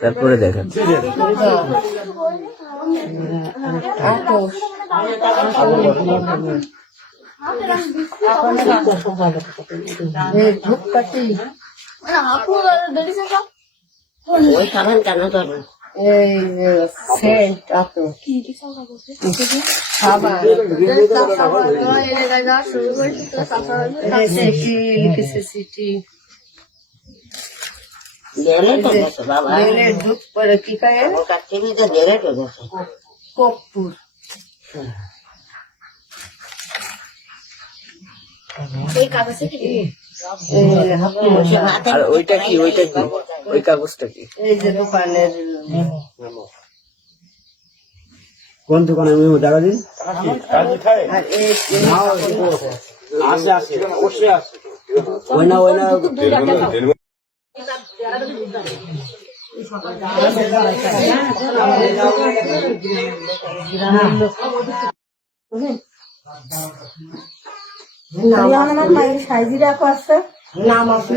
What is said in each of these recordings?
তারপরে দেখেন ধূপ করে কি খায় কর্পূর আর ওইটা কি ওই কাগজটা কি? এই যে দোকানের কোন দোকানে আমি দেখা দিন ওই না আমার মায়ের সাইজিরা আছে নাম আছে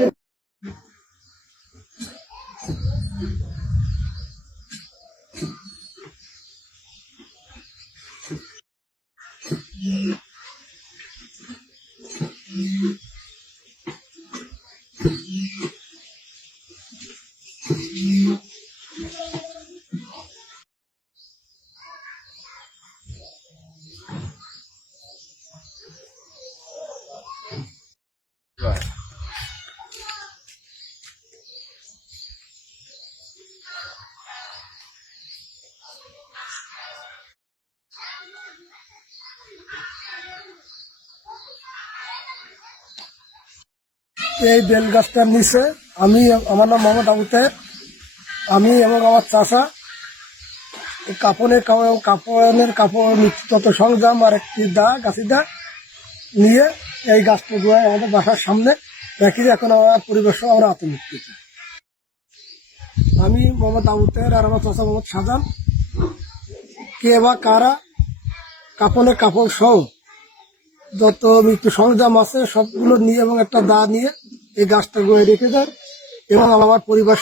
এই বেল গাছটার নিচে আমার নাম মোহাম্মদ আবু তাহের, আমি এবং আমার চাচা কাপড়ের যত সরঞ্জাম আর একটি গাছি নিয়ে এই গাছটা গোয়ায় আমাদের বাসার সামনে রেখে এখন আমার পরিবেশ আমরা আত্মমুক্ত। আমি মোহাম্মদ আবু তাহের আর আমার চাচা মোহাম্মদ শাহজাহান কে বা কারা কাপড় সহ যত মৃত্যু সরঞ্জাম আছে সবগুলো নিয়ে এবং একটা দা নিয়ে এই গাছটা গোয়ায় রেখে দেয় এবং আমার পরিবার